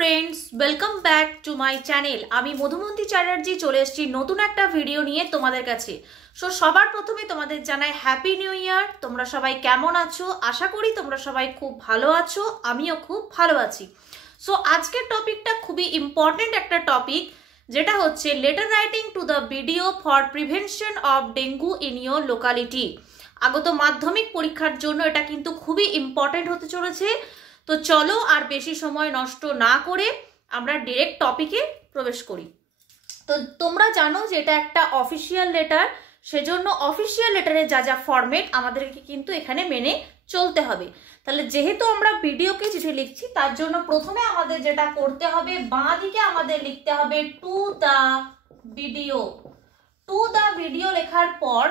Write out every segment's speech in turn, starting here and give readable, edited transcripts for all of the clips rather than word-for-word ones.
Friends welcome back to my channel आमी मधुमती चैटार्जी चले एसेছি নতুন একটা ভিডিও নিয়ে তোমাদের কাছে। সো সবার প্রথমে তোমাদের জানাই হ্যাপি নিউ ইয়ার। তোমরা সবাই কেমন আছো? আশা করি তোমরা সবাই খুব ভালো আছো, আমিও খুব ভালো আছি। সো আজকের টপিকটা খুবই ইম্পর্টেন্ট একটা টপিক, যেটা হচ্ছে letter writing to the BDO for prevention of dengue in your locality. আগত মাধ্যমিক পরীক্ষার জন্য এটা কিন্তু খুবই ইম্পর্টেন্ট হতে চলেছে। তো চলো আর বেশি সময় নষ্ট না করে আমরা ডাইরেক্ট টপিকে প্রবেশ করি। তো তোমরা জানো যে এটা একটা অফিসিয়াল লেটার, সেজন্য অফিসিয়াল লেটারে যা যা ফরম্যাট আমাদেরকে কিন্তু এখানে মেনে চলতে হবে। তাহলে যেহেতু আমরা ভিডিওকে চিঠি লিখছি, তার জন্য প্রথমে আমাদের যেটা করতে হবে, বাঁ দিকে আমাদের লিখতে হবে to the video. To the video লেখার পর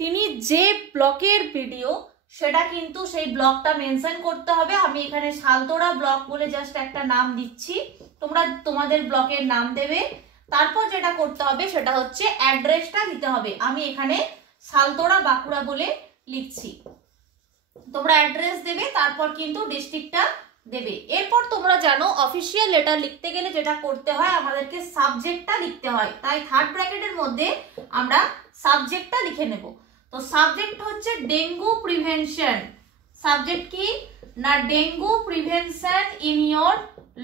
তিনি যে ব্লকের ভিডিও সেটা কিন্তু সেই ব্লকটা মেনশন করতে হবে। আমি এখানে সালতোড়া ব্লক বলে জাস্ট একটা নাম দিচ্ছি, তোমরা তোমাদের ব্লকের নাম দেবে। তারপর যেটা করতে হবে সেটা হচ্ছে অ্যাড্রেসটা দিতে হবে। আমি এখানে সালতোড়া বাঁকুড়া বলে লিখছি, তোমরা অ্যাড্রেস দেবে, তারপর কিন্তু ডিস্ট্রিক্টটা দেবে। এরপর তোমরা জানো অফিসিয়াল লেটার লিখতে গেলে যেটা করতে হয়, আমাদেরকে সাবজেক্টটা লিখতে হয়। তাই থার্ড ব্র্যাকেটের মধ্যে আমরা সাবজেক্টটা লিখে নেব। তো সাবজেক্ট হচ্ছে ডেঙ্গু প্রিভেনশন। সাবজেক্ট কি না, dengue prevention in your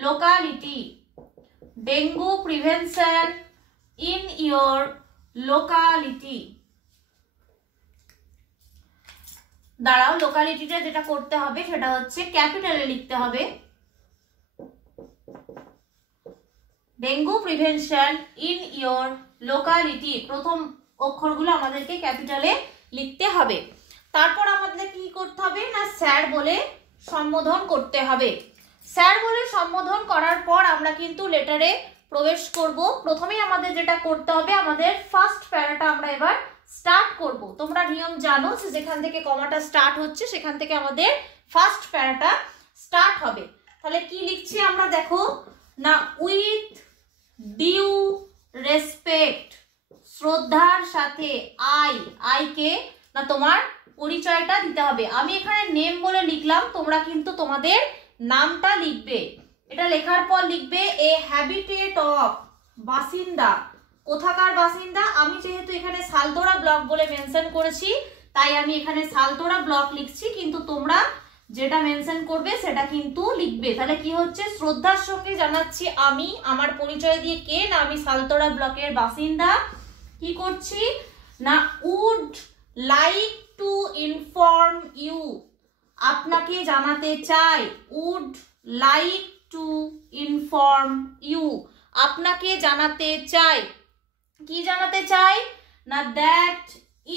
locality. Dengue prevention in your locality. দাঁড়াও, লোকালিটিটা যেটা করতে হবে সেটা হচ্ছে ক্যাপিটালে লিখতে হবে। Dengue prevention in your locality, প্রথম অক্ষরগুলো আমাদেরকে ক্যাপিটালে লিখতে হবে। তারপর আমাদের কি করতে হবে না, স্যার বলে সম্বোধন করতে হবে। স্যার বলে সম্বোধন করার পর আমরা কিন্তু লেটারে প্রবেশ করব। প্রথমেই আমাদের যেটা করতে হবে, আমাদের ফার্স্ট প্যারাটা আমরা এবার স্টার্ট করব। তোমরা নিয়ম জানো যে যেখান থেকে কমাটা স্টার্ট হচ্ছে সেখান থেকে আমাদের ফার্স্ট প্যারাটা স্টার্ট হবে। তাহলে কি লিখছি আমরা, দেখো না, উইথ ডিউ রেসপেক্ট, শ্রদ্ধার সাথে, আই কে না তোমার পরিচয়টা দিতে হবে। আমি এখানে নেম বলে লিখলাম, তোমরা কিন্তু তোমাদের নামটা লিখবে। এটা লেখার পর লিখবে এ হ্যাবিটেট অফ, বাসিন্দা, কোথাকার বাসিন্দা। আমি যেহেতু এখানে সালতোড়া ব্লক বলে মেনশন করেছি, তাই আমি এখানে সালতোড়া ব্লক লিখছি, কিন্তু তোমরা যেটা মেনশন করবে সেটা কিন্তু লিখবে। তাহলে কি হচ্ছে, শ্রদ্ধার সঙ্গে জানাচ্ছি আমি আমার পরিচয় দিয়ে, কে না আমি সালতোড়া ব্লকের বাসিন্দা। কি করছি না, would like to inform you, আপনাকে জানাতে চাই। Would like to inform you, আপনাকে জানাতে চাই। কি জানাতে চাই না, দ্যাট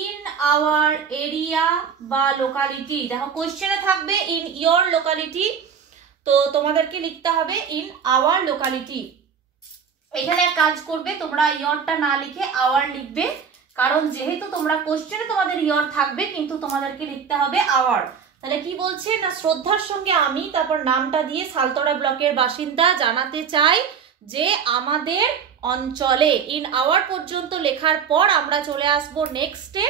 ইন আওয়ার এরিয়া বা লোকালিটি। দেখো কোশ্চেনে থাকবে ইন ইয়োর লোকালিটি, তো তোমাদেরকে লিখতে হবে ইন আওয়ার লোকালিটি। এখানে এক কাজ করবে, তোমরা ইয়রটা না লিখে আওয়ার লিখবে, কারণ যেহেতু তোমরা কোশ্চেনে তোমাদের ইয়র থাকবে, কিন্তু তোমাদেরকে লিখতে হবে আওয়ার। তাহলে কি বলছে না, শ্রদ্ধার সঙ্গে আমি, তারপর নামটা দিয়ে সালতোড়া ব্লকের বাসিন্দা জানাতে চাই যে আমাদের অঞ্চলে। ইন আওয়ার পর্যন্ত লেখার পর আমরা চলে আসবো নেক্সটে।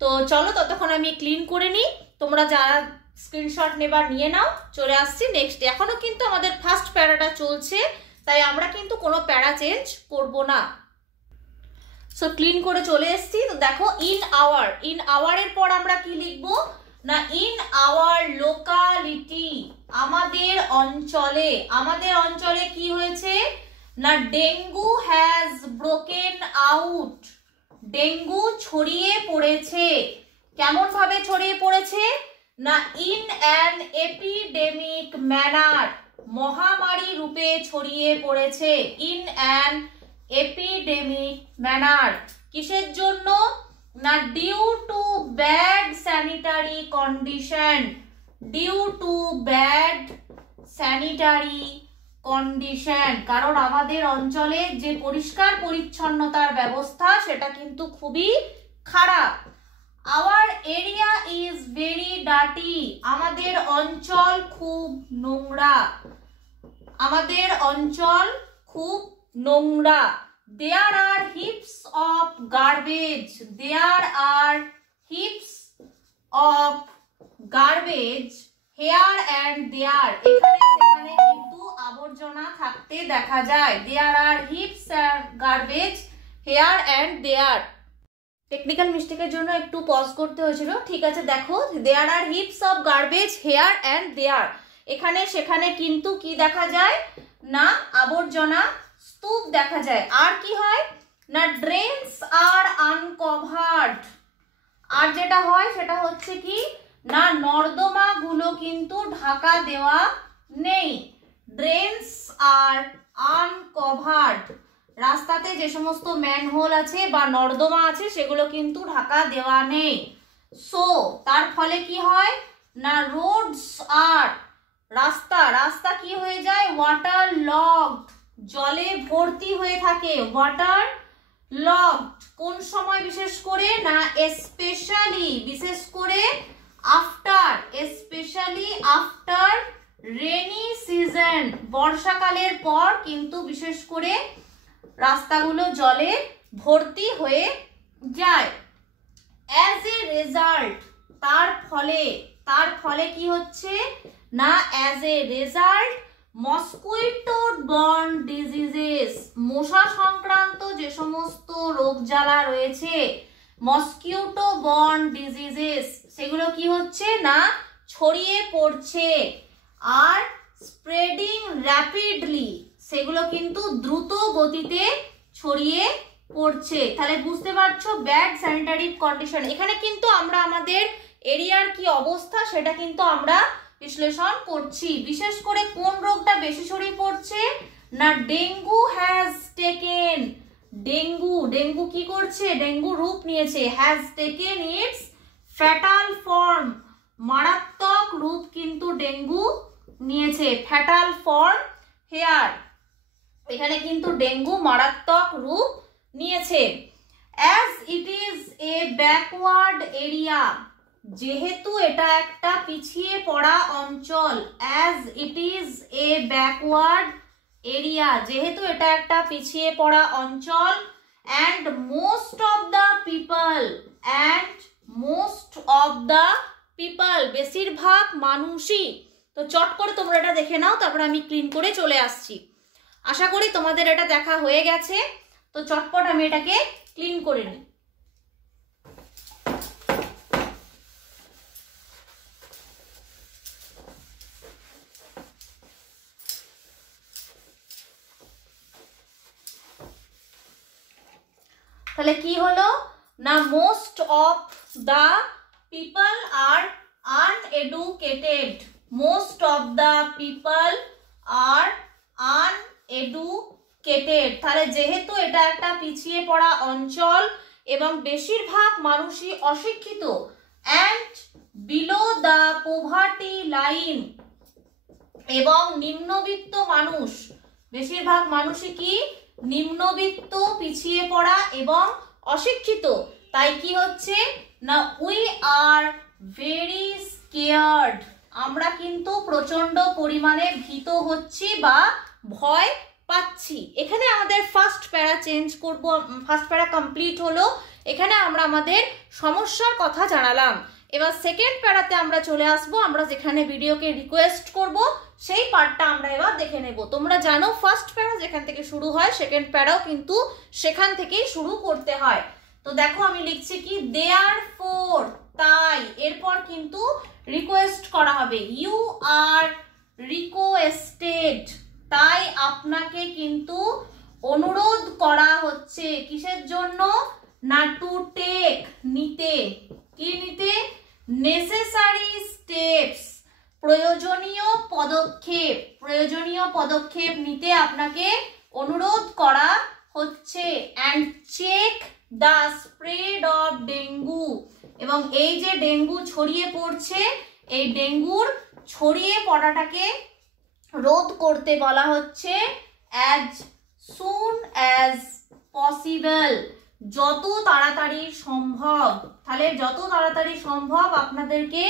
তো চলো ততক্ষণ আমি ক্লিন করে নিই, তোমরা যারা স্ক্রিনশট নেবার নিয়ে নাও। চলে আসছি নেক্সটে। এখনো কিন্তু আমাদের ফার্স্ট প্যারাটা চলছে, তাই আমরা কিন্তু কোনো প্যারা চেঞ্জ করব না। সো ক্লিন করে চলে এসেছি। তো দেখো ইন আওয়ার, ইন আওয়ারের পর আমরা কি লিখবো না, ইন আওয়ার লোকালিটি, আমাদের অঞ্চলে। আমাদের অঞ্চলে কি হয়েছে না, dengue has broken out, dengue ছড়িয়ে পড়েছে। কেমন ভাবে ছড়িয়ে পড়েছে না, ইন অ্যান এপিডেমিক ম্যানার, মহামারী রূপে ছড়িয়ে পড়েছে। ইন অ্যান এপিডেমিক ম্যানার, কিসের জন্য না, due to bad sanitary condition. Due to bad sanitary condition, কারণ আমাদের অঞ্চলে যে পরিষ্কার পরিচ্ছন্নতার ব্যবস্থা সেটা কিন্তু খুবই খারাপ। Our area is very dirty, আমাদের অঞ্চল খুব নোংরা। আমাদের অঞ্চল খুব নোংরা। There are heaps of garbage. There are heaps of garbage here and there. এখানে সেখানে কিন্তু আবর্জনা রাখতে দেখা যায়। দেয়ার আর হিপস আর garbage here and there. Technical মিস্টেকের জন্য একটু পজ করতে হয়েছিল। ঠিক আছে, দেখো, there are heaps of garbage here and there. এখানে সেখানে কিন্তু কি দেখা যায় না আবর্জনা স্তূপ দেখা যায়। আর কি হয় না ড্রেনস আর আনকভার্ড। আর যেটা হয় সেটা হচ্ছে কি না নর্দমা গুলো কিন্তু ঢাকা দেওয়া নেই। ড্রেনস আর আনকভার্ড। রাস্তাতে যে সমস্ত ম্যানহোল আছে বা নর্দমা আছে সেগুলো কিন্তু ঢাকা দেওয়া নেই। সো তার ফলে কি হয় না রোডস আর রাস্তা কি হয়ে যায় ওয়াটার লগড, জলে ভর্তি হয়ে থাকে। ওয়াটার লগড কোন সময় বিশেষ করে না স্পেশালি বিশেষ করে আফটার রেনি সিজন। বর্ষাকালের পর কিন্তু বিশেষ করে রাস্তাগুলো জলে ভর্তি হয়ে যায়। অ্যাজ এ রেজাল্ট তার ফলে কি হচ্ছে না as a result mosquito borne diseases, মশা সংক্রান্ত যে সমস্ত রোগ জ্বালা রয়েছে মসকিউটো বর্ন ডিজিজেস সেগুলো কি হচ্ছে না ছড়িয়ে পড়ছে। আর স্প্রেডিং র্যাপিডলি, সেগুলো কিন্তু দ্রুত গতিতে ছড়িয়ে পড়ছে। তাহলে বুঝতে পারছো ব্যাড স্যানিটারি কন্ডিশন। এখানে কিন্তু আমরা আমাদের এরিয়ার কি অবস্থা সেটা কিন্তু আমরা বিশ্লেষণ করছি। বিশেষ করে কোন রোগটা বেশি ছড়িয়ে পড়ছে না ডেঙ্গু হ্যাজ টেকেন। ডেঙ্গু কি করছে ডেঙ্গু রূপ নিয়েছে। Has taken it's fatal form, মারাত্মক রূপ কিন্তু ডেঙ্গু নিয়েছে। ফ্যাটাল ফর্ম হেয়ার, এখানে কিন্তু ডেঙ্গু মারাত্মক রূপ নিয়েছে। As it is a backward area, যেহেতু এটা একটা পিছিয়ে পড়া অঞ্চল। As it is a backward area, যেহেতু এটা একটা পিছিয়ে পড়া অঞ্চল। And most of the people, বেশিরভাগ মানুষই। তো চট করে তোমরা এটা দেখে নাও, তারপর আমি ক্লিন করে চলে আসছি। আশা করি তোমাদের এটা দেখা হয়ে গেছে। তো চটপট আমি এটাকে ক্লিন করে নিই। তাহলে কি হলো না most of the people are uneducated. Most of the people are uneducated. তাহলে যেহেতু এটা একটা পিছিয়ে পড়া অঞ্চল এবং বেশিরভাগ মানুষই অশিক্ষিত। And below the poverty line, এবং নিম্নবিত্ত মানুষ, বেশিরভাগ মানুষই কি নিম্নবিত্ত, পিছিয়ে পড়া এবং অশিক্ষিত। তাই কি হচ্ছে না উই আর ভেরি স্কেয়ার্ড, আমরা কিন্তু প্রচন্ড পরিমাণে ভীত হচ্ছি বা ভয় পাচ্ছি। এখানে আমাদের ফার্স্ট প্যারা চেঞ্জ করব, ফার্স্ট প্যারা কমপ্লিট হলো। এখানে আমরা আমাদের সমস্যার কথা জানালাম। এবার সেকেন্ড প্যারাতে আমরা চলে আসবো। আমরা যেখানে ভিডিওকে রিকোয়েস্ট করব সেই পার্টটা আমরা এবার দেখে নেব। তোমরা জানো ফার্স্ট প্যারা যেখান থেকে শুরু হয় সেকেন্ড প্যারাও কিন্তু সেখান থেকেই শুরু করতে হয়। তো দেখো আমি লিখছি কি দেয়ারফোর, তাই। এরপর কিন্তু রিকোয়েস্ট করা হবে। ইউ আর রিকোয়েস্টেড, তাই আপনাকে কিন্তু অনুরোধ করা হচ্ছে। কিসের জন্য না টু টেক, নিতে। কি নিতে? নেসেসারি স্টেপস, প্রয়োজনীয় পদক্ষেপ। প্রয়োজনীয় পদক্ষেপ নিতে আপনাকে অনুরোধ করা হচ্ছে। And check the spread of dengue, এবং এই যে ডেঙ্গু ছড়িয়ে পড়ছে এই ডেঙ্গুর ছড়িয়ে পড়াটাকে রোধ করতে বলা হচ্ছে অ্যাজ সুন অ্যাজ পসিবল, যত তাড়াতাড়ি সম্ভব। তাহলে যত তাড়াতাড়ি সম্ভব আপনাদেরকে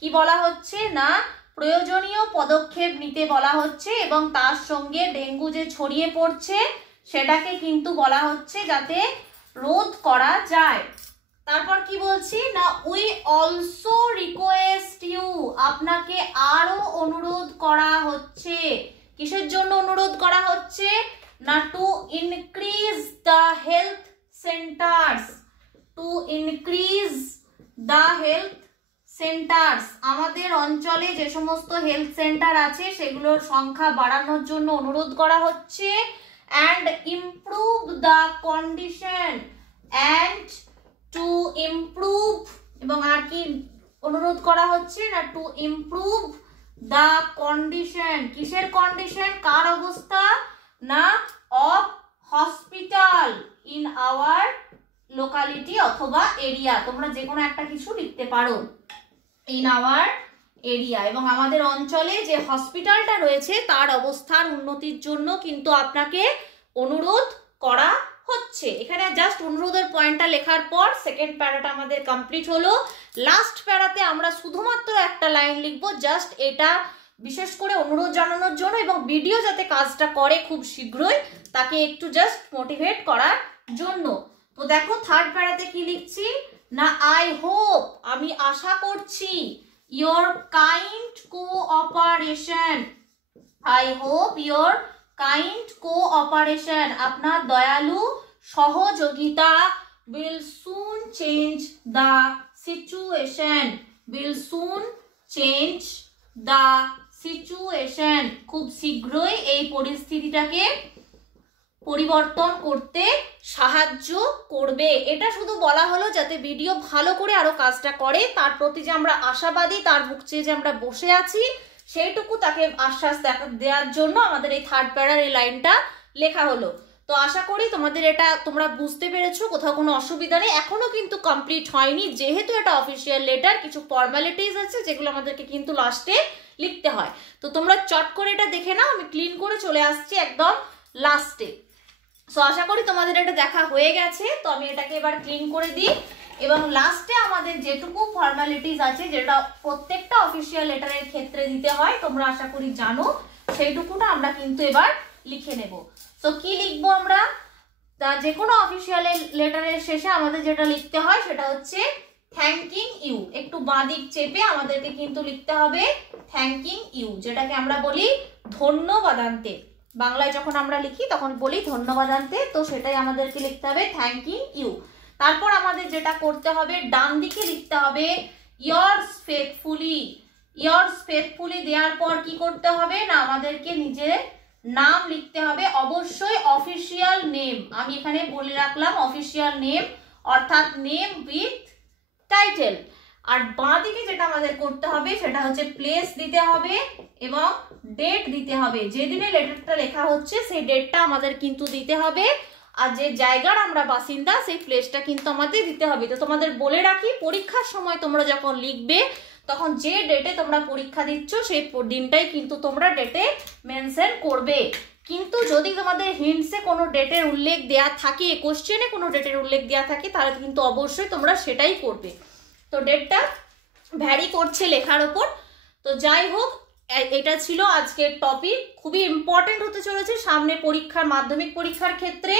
কি বলা হচ্ছে না প্রয়োজনীয় পদক্ষেপ নিতে বলা হচ্ছে, এবং তার সঙ্গে ডেঙ্গু যে ছড়িয়ে পড়ছে সেটাকে কিন্তু বলা হচ্ছে যাতে রোধ করা যায়। তারপর কি বলছি না উই অলসো রিকোয়েস্ট ইউ, আপনাকে আরো অনুরোধ করা হচ্ছে। কিসের জন্য অনুরোধ করা হচ্ছে না to increase the health centres, to increase the health centres, আমাদের অঞ্চলে যে সমস্ত হেলথ সেন্টার আছে সেগুলোর সংখ্যা বাড়ানোর জন্য অনুরোধ করা হচ্ছে and improve the condition and to improve এবং আর কি অনুরোধ করা হচ্ছে না টু ইমপ্রুভ দ্য কন্ডিশন, কিসের কন্ডিশন, কার অবস্থা না of hospital in our locality অথবা এরিয়া, তোমরা যে কোনো একটা কিছু লিখতে পারো, ইন আওয়ার এরিয়া, এবং আমাদের অঞ্চলে যে হসপিটালটা রয়েছে তার অবস্থার উন্নতির জন্য কিন্তু আপনাকে অনুরোধ করা হচ্ছে। এখানে জাস্ট অনুরোধের পয়েন্টটা লেখার পর সেকেন্ড প্যারাটা আমাদের কমপ্লিট হলো। লাস্ট প্যারাতে আমরা শুধুমাত্র একটা লাইন লিখবো, জাস্ট এটা বিশেষ করে অনুরোধ জানানোর জন্য এবং ভিডিও যাতে কাজটা করে খুব শীঘ্রই তাকে একটু জাস্ট মোটিভেট করার জন্য। তো দেখো থার্ড প্যারাতে কি লিখছি না আই হোপ, আমি আশা করছি, your kind cooperation, I hope your kind cooperation, আপনার দয়ালু সহযোগিতা will soon change the situation, will soon change the situation, খুব শীঘ্রই এই পরিস্থিতিটাকে পরিবর্তন করতে সাহায্য করবে। এটা শুধু বলা হলো যাতে ভিডিও ভালো করে আরো কাজটা করে, তার প্রতি যে আমরা আশাবাদী, তার বুক চেয়ে যে আমরা বসে আছি সেইটুকু তাকে আশ্বাস দেওয়ার জন্য আমাদের এই থার্ড প্যারার এই লাইনটা লেখা হলো। তো আশা করি তোমাদের এটা তোমরা বুঝতে পেরেছো, কোথাও কোনো অসুবিধা নেই। এখনো কিন্তু কমপ্লিট হয়নি, যেহেতু এটা অফিসিয়াল লেটার, কিছু ফর্মালিটিস আছে যেগুলো আমাদেরকে কিন্তু লাস্টে লিখতে হয়। তো তোমরা চট করে এটা দেখে নাও, আমি ক্লিন করে চলে আসছি একদম লাস্টে। সো আশা করি তোমাদের এটা দেখা হয়ে গেছে। তো আমি এটাকে এবার ক্লিন করে দিই এবং লাস্টে আমাদের যেটুকু ফর্মালিটিস আছে, যেটা প্রত্যেকটা অফিসিয়াল লেটারের ক্ষেত্রে দিতে হয়, তোমরা আশা করি জানো, সেইটুকুটা আমরা কিন্তু এবার লিখে নেব। সো কি লিখবো আমরা, তা যে কোনো অফিসিয়াল লেটারের শেষে আমাদের যেটা লিখতে হয় সেটা হচ্ছে থ্যাঙ্কিং ইউ। একটু বাঁদিক চেপে আমাদেরকে কিন্তু লিখতে হবে থ্যাঙ্কিং ইউ, যেটাকে আমরা বলি ধন্যবাদান্তে। বাংলায় যখন আমরা লিখি তখন বলি ধন্যবাদান্তে, তো সেটাই আমাদেরকে লিখতে হবে থ্যাঙ্কিং ইউ। তারপর আমাদের যেটা করতে হবে ডান দিকে লিখতে হবে ইয়ার্স ফেথফুলি। ইয়ার্স ফেথফুলি দেওয়ার পর কি করতে হবে না আমাদেরকে নিজের নাম লিখতে হবে, অবশ্যই অফিসিয়াল নেম। আমি এখানে বলে রাখলাম অফিসিয়াল নেম, অর্থাৎ নেম উইথ টাইটেল। আর বাঁ দিকে যেটা আমাদের করতে হবে সেটা হচ্ছে প্লেস দিতে হবে এবং ডেট দিতে হবে। যেদিনে লেটারটা লেখা হচ্ছে সেই ডেটটা আমাদের কিন্তু দিতে হবে, আর যে জায়গার আমরা বাসিন্দা সেই প্লেসটা কিন্তু আমাদের দিতে হবে। তো তোমাদের বলে রাখি, পরীক্ষার সময় তোমরা যখন লিখবে তখন যে ডেটে তোমরা পরীক্ষা দিচ্ছ সেই দিনটাই কিন্তু তোমরা ডেটে মেনশন করবে। কিন্তু যদি তোমাদের হিন্টসে কোনো ডেটের উল্লেখ দেয়া থাকে, কোশ্চেনে কোনো ডেটের উল্লেখ দেওয়া থাকে, তাহলে কিন্তু অবশ্যই তোমরা সেটাই করবে। তো ডেটটা ভ্যারি করছে লেখার ওপর। তো যাই হোক, এটা ছিল আজকের টপিক, খুবই ইম্পর্টেন্ট হতে চলেছে সামনে পরীক্ষার, মাধ্যমিক পরীক্ষার ক্ষেত্রে।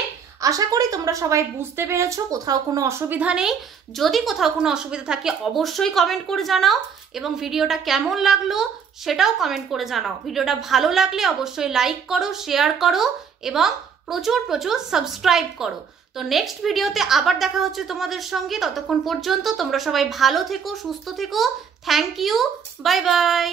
আশা করি তোমরা সবাই বুঝতে পেরেছো, কোথাও কোনো অসুবিধা নেই। যদি কোথাও কোনো অসুবিধা থাকে অবশ্যই কমেন্ট করে জানাও, এবং ভিডিওটা কেমন লাগলো সেটাও কমেন্ট করে জানাও। ভিডিওটা ভালো লাগলে অবশ্যই লাইক করো, শেয়ার করো এবং প্রচুর প্রচুর সাবস্ক্রাইব করো। তো নেক্সট ভিডিওতে আবার দেখা হচ্ছে তোমাদের সঙ্গে। ততক্ষণ পর্যন্ত তোমরা সবাই ভালো থেকো, সুস্থ থেকো। Thank you, bye by.